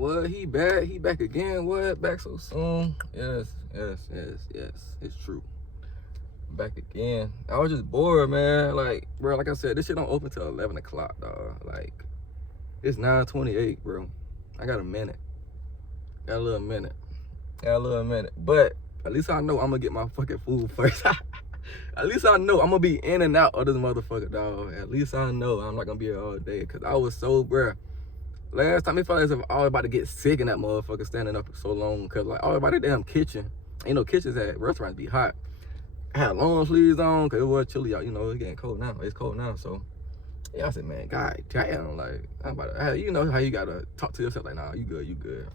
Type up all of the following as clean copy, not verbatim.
What? He back? He back again? What? Back so soon? Yes. It's true. Back again. I was just bored, man. Like, bro, like I said, this shit don't open till 11 o'clock, dog. Like, it's 9:28, bro. I got a minute. Got a little minute. But at least I know I'm gonna get my fucking food first. At least I know I'm gonna be in and out of this motherfucker, dog. At least I know I'm not gonna be here all day. Cause I was so, bruh. Last time it felt as if I was about to get sick in that motherfucker standing up for so long. Cause like all about the damn kitchen. Ain't no kitchens at restaurants be hot. I had long sleeves on cause it was chilly out. You know, it's getting cold now. It's cold now, so. Yeah, I said, man, god damn, like, I'm about to, you know how you gotta talk to yourself, like, nah, you good.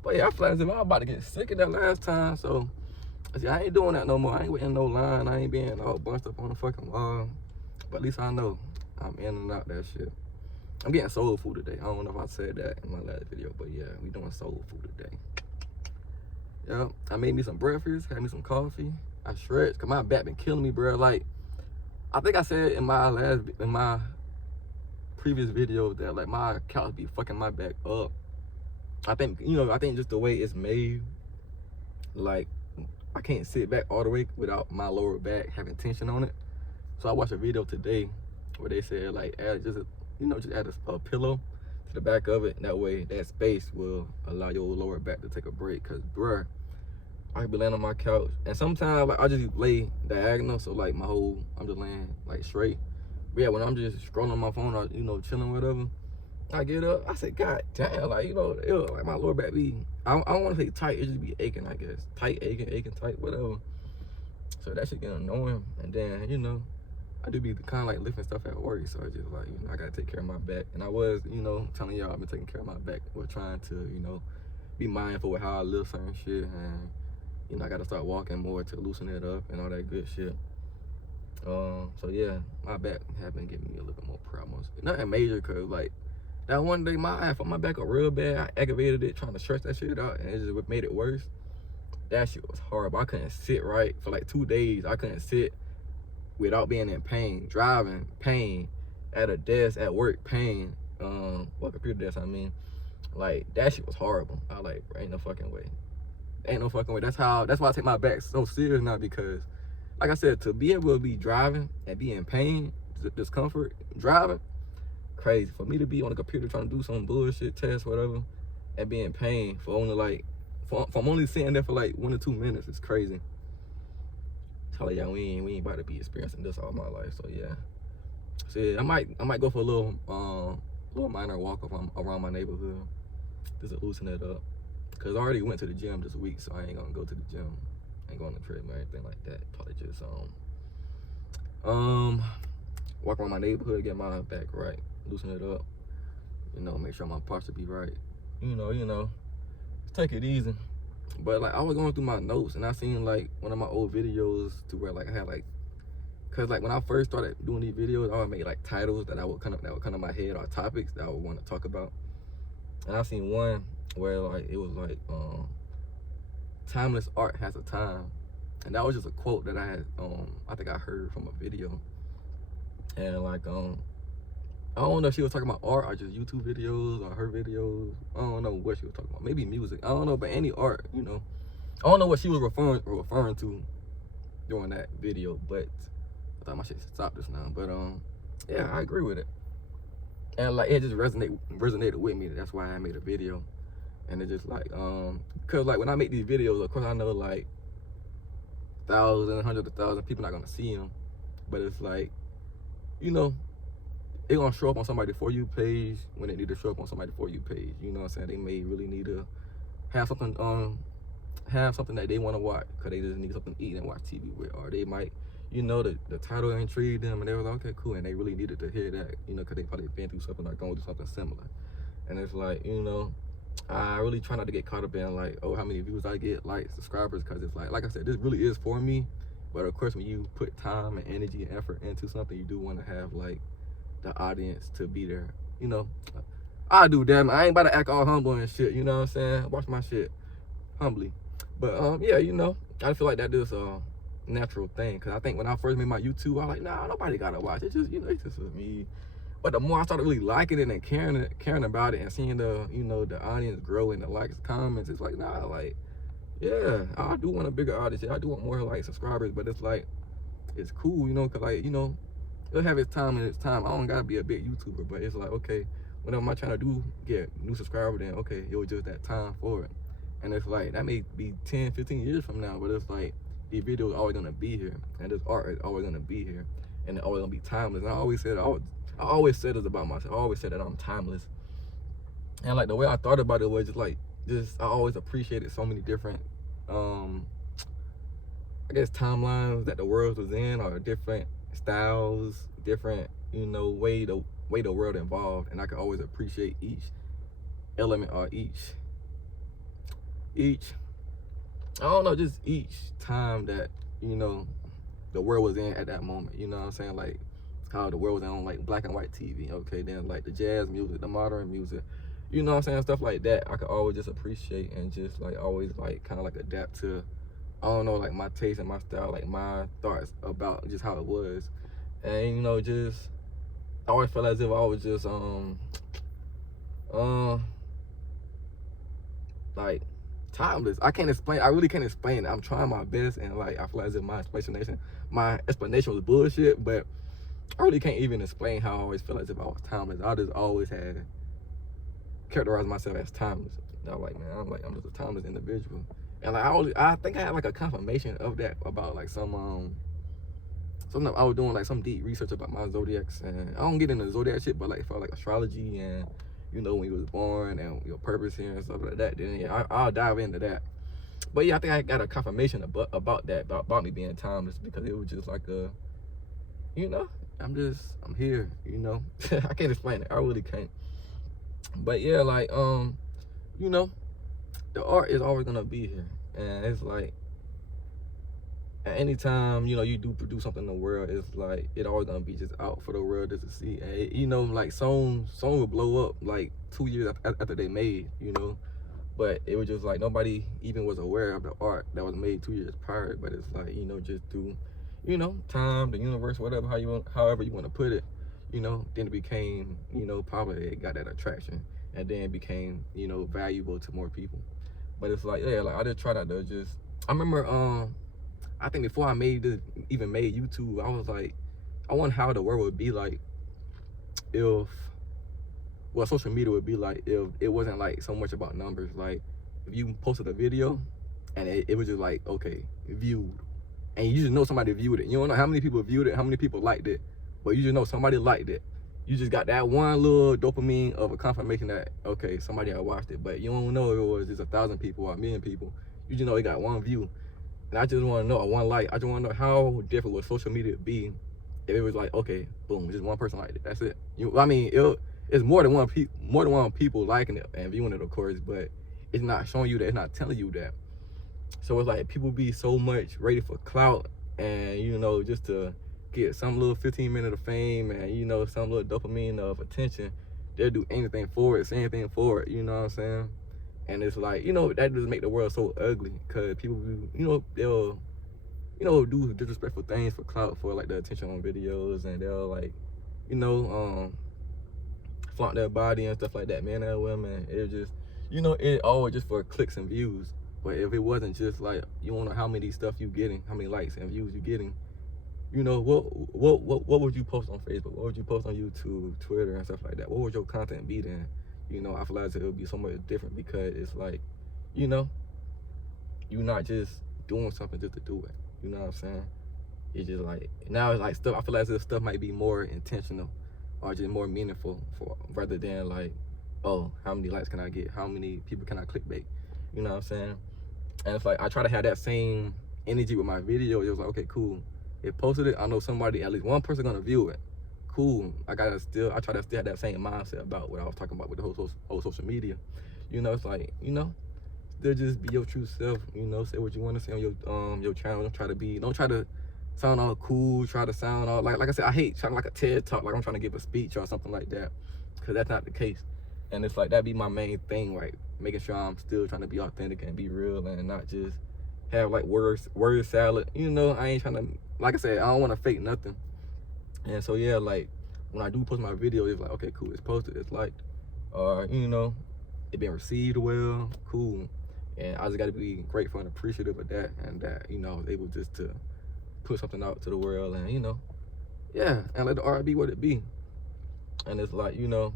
But yeah, I feel like as if I was about to get sick of that last time, so, I said, I ain't doing that no more. I ain't waiting no line. I ain't being all bunched up on the fucking wall. But at least I know I'm in and out that shit. I'm getting soul food today. I don't know if I said that in my last video, but yeah, we doing soul food today. Yeah, I made me some breakfast, had me some coffee. I stretched, cause my back been killing me, bro. Like, I think I said in my previous video that like my couch be fucking my back up. I think just the way it's made, like I can't sit back all the way without my lower back having tension on it. So I watched a video today where they said like add a pillow to the back of it, and that way that space will allow your lower back to take a break. Cause bruh, I could be laying on my couch and sometimes like I just lay diagonal, so like I'm just laying like straight. But yeah, when I'm just scrolling on my phone or, chilling, whatever, I get up, I say, god damn, like, like my lower back be, I don't want to say tight, it just be aching, I guess. Tight, aching, tight, whatever. So that shit get annoying. And then, I do be kind of like lifting stuff at work, so I just like, I got to take care of my back. And I was, telling y'all I've been taking care of my back. We're trying to, be mindful with how I lift certain shit. And, I got to start walking more to loosen it up and all that good shit. So yeah, my back have been giving me a little bit more problems. Nothing major, cause like that one day I felt my back up real bad. I aggravated it trying to stretch that shit out, and it just made it worse. That shit was horrible. I couldn't sit right for like 2 days. I couldn't sit without being in pain. Driving, pain. At a desk, at work, pain. Computer desk, I mean. Like that shit was horrible. I like, ain't no fucking way. That's why I take my back so serious now, because like I said, to be able to be driving and be in pain, discomfort, driving, crazy. For me to be on the computer trying to do some bullshit test, whatever, and be in pain for only like, I'm only sitting there for like 1 or 2 minutes, it's crazy. Tell y'all we ain't about to be experiencing this all my life, so yeah. So yeah, I might go for a little minor walk around my neighborhood, just to loosen it up. Cause I already went to the gym this week, so I ain't gonna go to the gym. Ain't going to the treadmill or anything like that. Probably just walk around my neighborhood, get my back right, loosen it up, make sure my posture be right. Just take it easy. But like I was going through my notes and I seen like one of my old videos to where like I had like, cause like when I first started doing these videos, I would make like titles that would come to my head, or topics that I would want to talk about. And I seen one where like it was like timeless art has a time, and that was just a quote that I had I think I heard from a video. And like I don't know if she was talking about art or just YouTube videos or her videos. I don't know what she was talking about, maybe music, I don't know, but any art, I don't know what she was referring to during that video. But I thought my shit stopped this now. But yeah, I agree with it, and like it just resonated with me. That's why I made a video. And it's just like, cause like when I make these videos, of course I know like thousands, hundreds of thousands of people not gonna see them, but it's like, it gonna show up on somebody's For You page when it need to show up on somebody's For You page. You know what I'm saying? They may really need to have something that they want to watch, cause they just need something to eat and watch TV with, or they might, the title intrigued them and they was like, okay, cool, and they really needed to hear that, cause they probably been through something or going through something similar. And it's like, I really try not to get caught up in like, oh, how many views I get, likes, subscribers, because it's like I said, this really is for me. But of course, when you put time and energy and effort into something, you do want to have like the audience to be there. I do, damn it. I ain't about to act all humble and shit, you know what I'm saying? Watch my shit humbly. But yeah, I feel like that is a natural thing, because I think when I first made my YouTube, I was like, nah, nobody gotta watch it. It's just, it's just me But the more I started really liking it and caring about it and seeing the, you know, the audience grow and the likes, comments, it's like, nah, like, yeah, I do want a bigger audience. Yeah, I do want more like subscribers, but it's like, it's cool, you know, cause like, you know, it'll have its time and its time. I don't gotta be a big YouTuber, but it's like, okay, whenever I'm trying to get new subscribers, then okay, it was just that time for it. And it's like, that may be 10, 15 years from now, but it's like, these videos are always gonna be here, and this art is always gonna be here, and it's always gonna be timeless. And I always said this about myself. I always said that I'm timeless. And like the way I thought about it was just I always appreciated so many different, I guess, timelines that the world was in, or different styles, different, you know, way the world evolved, and I could always appreciate each element or each I don't know, just each time that, you know, the world was in at that moment. You know what I'm saying? Like how the world was on like black and white TV. Okay, then like the jazz music, the modern music, you know what I'm saying? Stuff like that. I could always just appreciate and just like always like kind of like adapt to, I don't know, like my taste and my style, like my thoughts about just how it was. And, you know, just I always felt as if I was just like timeless. I really can't explain it. I'm trying my best, and like I feel as if my explanation was bullshit, but I really can't even explain how I always feel as if I was timeless. I just always had characterized myself as timeless. And I'm like, man, I'm just a timeless individual. And like I think I had like a confirmation of that about like something I was doing like some deep research about my zodiacs, and I don't get into zodiac shit, but like for like astrology and, you know, when you was born and your purpose here and stuff like that, then yeah, I'll dive into that. But yeah, I think I got a confirmation about that, about me being timeless, because it was just like a, you know, I'm here, you know. I can't explain it. I really can't. But yeah, like, you know, the art is always gonna be here. And it's like, at any time, you know, you do produce something in the world, it's like, it always gonna be just out for the world just to see. And it, you know, like songs will blow up like 2 years after they made, you know. But it was just like nobody even was aware of the art that was made 2 years prior. But it's like, you know, just through, you know, time, the universe, whatever, however you want to put it, you know, then it became, you know, popular. It got that attraction, and then it became, you know, valuable to more people. But it's like, yeah, like I just tried out to just, I remember, I think before I even made YouTube, I was like, I wonder how the world would be like if, well, social media would be like if it wasn't like so much about numbers. Like if you posted a video and it was just like, okay, viewed, and you just know somebody viewed it. You don't know how many people viewed it, how many people liked it, but you just know somebody liked it. You just got that one little dopamine of a confirmation that, okay, somebody had watched it, but you don't know if it was just 1,000 people or 1,000,000 people. You just know it got one view. And I just want to know, or one like, I just want to know how different would social media be if it was like, okay, boom, just one person liked it. That's it. I mean, it's more than one people liking it and viewing it, of course, but it's not showing you that. It's not telling you that. So it's like people be so much ready for clout, and, you know, just to get some little 15 minutes of fame and, you know, some little dopamine of attention, they'll do anything for it, say anything for it. You know what I'm saying? And it's like, you know, that just make the world so ugly, because people, you know, they'll, you know, do disrespectful things for clout, for like the attention on videos, and they'll like, you know, flaunt their body and stuff like that, men and women. It just, you know, it always just for clicks and views. But if it wasn't just like, you wanna know how many stuff you getting, how many likes and views you getting, you know, what would you post on Facebook? What would you post on YouTube, Twitter, and stuff like that? What would your content be then? You know, I feel like it would be so much different, because it's like, you know, you're not just doing something just to do it. You know what I'm saying? It's just like, now it's like stuff, I feel like this stuff might be more intentional or just more meaningful, rather than like, oh, how many likes can I get? How many people can I clickbait? You know what I'm saying? And it's like, I try to have that same energy with my video. It was like, okay, cool. It posted it, I know somebody, at least one person gonna view it. Cool. I try to still have that same mindset about what I was talking about with the whole social media. You know, it's like, you know, still just be your true self. You know, say what you want to say on your channel. Don't try to sound all cool. Try to sound all like I said, I hate trying like a TED talk, like I'm trying to give a speech or something like that, because that's not the case. And it's like, that'd be my main thing, like making sure I'm still trying to be authentic and be real, and not just have like word salad. You know, I ain't trying to, like I said, I don't want to fake nothing. And so yeah, like when I do post my video, it's like, okay, cool, it's posted, it's liked, or you know, it been received well, cool. And I just got to be grateful and appreciative of that, and that, you know, I was able just to put something out to the world, and you know, yeah, and let the art be what it be. And it's like, you know,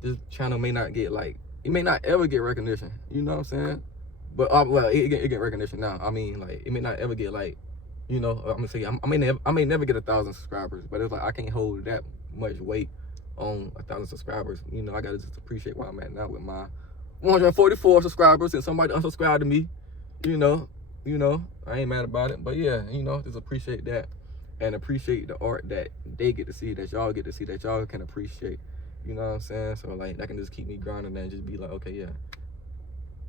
this channel may not get like, it may not ever get recognition, you know what I'm saying? But well, it get recognition now. I mean, like, it may not ever get like, you know, I'm gonna say I may never get 1,000 subscribers, but it's like I can't hold that much weight on 1,000 subscribers. You know, I gotta just appreciate where I'm at now with my 144 subscribers, and somebody unsubscribed to me. You know, I ain't mad about it. But yeah, you know, just appreciate that, and appreciate the art that they get to see, that y'all get to see, that y'all can appreciate. You know what I'm saying? So like, that can just keep me grinding and just be like, okay, yeah.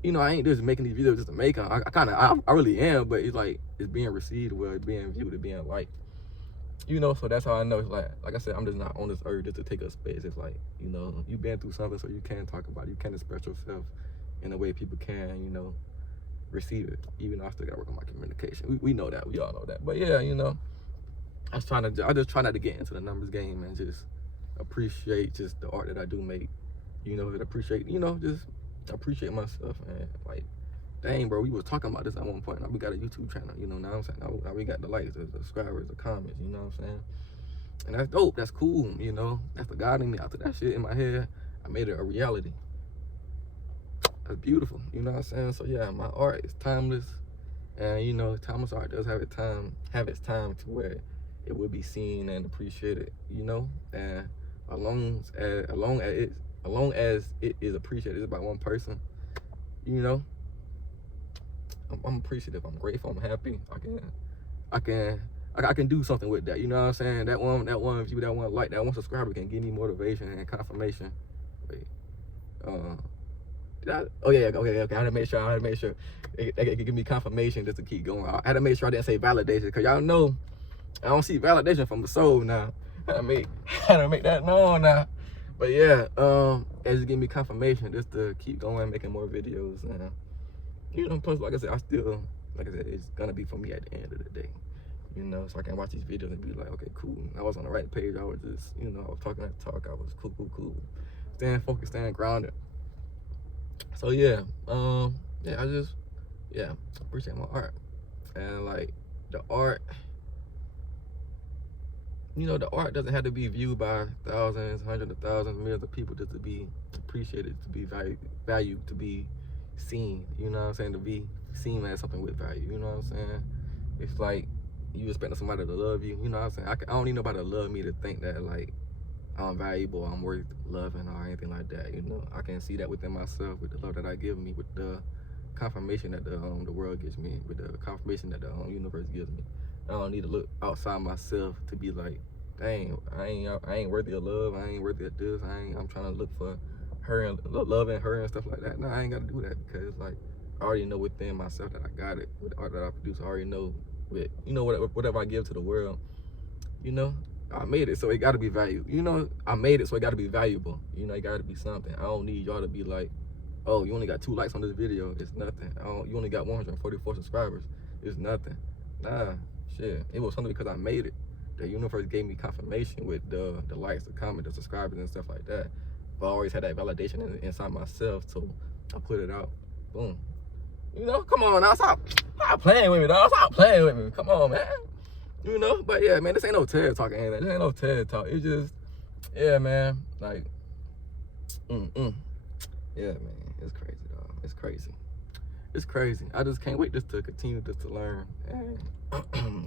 You know, I ain't just making these videos just to make them. I really am, but it's like, it's being received well, it's being viewed, it's being liked. You know, so that's how I know. It's like I said, I'm just not on this earth just to take up space. It's like, you know, you've been through something, so you can talk about it. You can express yourself in a way people can, you know, receive it. Even though I still got to work on my communication. We know that. We all know that. But yeah, you know, I just try not to get into the numbers game and just appreciate just the art that I do make. You know, just appreciate myself, and like, dang, bro, we was talking about this at one point. Now we got a YouTube channel, you know. Now I'm saying, now we got the likes, the subscribers, the comments, you know what I'm saying? And that's dope. That's cool, you know. That's the God in me. After that shit in my head, I made it a reality. That's beautiful, you know what I'm saying? So yeah, my art is timeless, and you know, timeless art does have its time to where it will be seen and appreciated, you know. And as long as it is appreciated by one person, you know, I'm appreciative, I'm grateful, I'm happy. I can do something with that, you know what I'm saying? That one view, that one like, that one subscriber can give me motivation and confirmation. Wait, okay. I had to make sure it could give me confirmation just to keep going. I had to make sure I didn't say validation, because y'all know I don't see validation from the soul now. I had to make that known now. But yeah, it just give me confirmation just to keep going, making more videos. And you know, plus, like I said, it's gonna be for me at the end of the day. You know, so I can watch these videos and be like, okay, cool. I was on the right page. I was just, you know, I was talking that talk. I was cool. Staying focused, staying grounded. So yeah, I appreciate my art. And like, the art, you know, the art doesn't have to be viewed by thousands, hundreds of thousands, millions of people just to be appreciated, to be valued, to be seen. You know what I'm saying? To be seen as something with value. You know what I'm saying? It's like you expecting somebody to love you. You know what I'm saying? I don't need nobody to love me to think that like I'm valuable, I'm worth loving, or anything like that. You know, I can see that within myself, with the love that I give me, with the confirmation that the world gives me, with the confirmation that the universe gives me. I don't need to look outside myself to be like, dang, I ain't worthy of love. I ain't worthy of this. I'm trying to look for her and loving her and stuff like that. No, I ain't got to do that, because like, I already know within myself that I got it. With the art that I produce, I already know with, you know, whatever I give to the world, you know, I made it, so it got to be valued. You know, I made it, so it got to be valuable. You know, it got to be something. I don't need y'all to be like, oh, you only got 2 likes on this video. It's nothing. You only got 144 subscribers. It's nothing. Nah. Shit, it was something because I made it. The universe gave me confirmation with the likes, the comments, the subscribers, and stuff like that. But I always had that validation inside myself, so I put it out. Boom. You know, come on now, stop playing with me, dog. Stop playing with me. Come on, man. You know, but yeah, man, this ain't no TED Talk or anything. This ain't no TED Talk. It's just, yeah, man, like, yeah, man, it's crazy, dog. It's crazy. It's crazy. I just can't wait just to continue just to learn and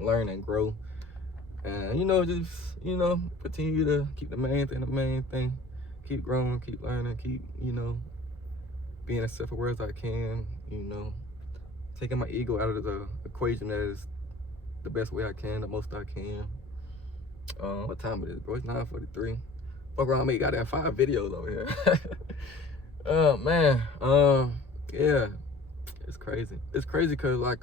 learn and grow. And, you know, just, you know, continue to keep the main thing. Keep growing, keep learning, keep, you know, being as self-aware as I can, you know, taking my ego out of the equation as the best way I can, the most I can. What time it is, bro? It's 9:43. Fuck around me, got that 5 videos over here. Oh, man. Yeah. It's crazy. It's crazy because, like,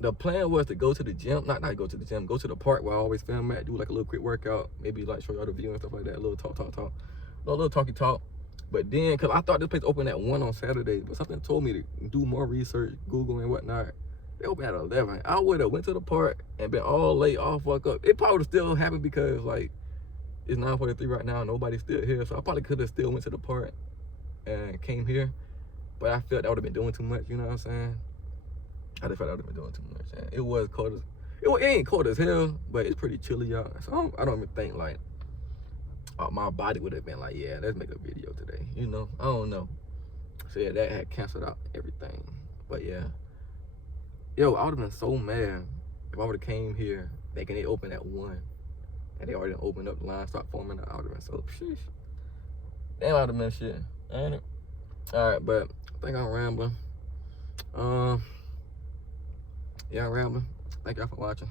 the plan was to go to the gym, not go to the gym, go to the park where I always film at, do like a little quick workout, maybe like show y'all the view and stuff like that, a little talk, a little talky talk. But then, because I thought this place opened at 1 on Saturday, but something told me to do more research, Google and whatnot. They open at 11. I would have went to the park and been all late, all fucked up. It probably would have still happened because, like, It's 9:43 right now. Nobody's still here, so I probably could have still went to the park and came here, but I felt I would have been doing too much. You know what I'm saying? I just felt I would have been doing too much. And it was cold as it ain't cold as hell, but it's pretty chilly, y'all. So I don't even think like my body would have been like, yeah, let's make a video today. You know, I don't know. So yeah, that had canceled out everything. But yeah, yo, I would have been so mad if I would have came here thinking they opened at 1. And they already opened up the line, start forming the outer, so sheesh. Damn, I would have been shit, ain't it? All right, but I think I'm rambling. Yeah, I'm rambling. Thank y'all for watching.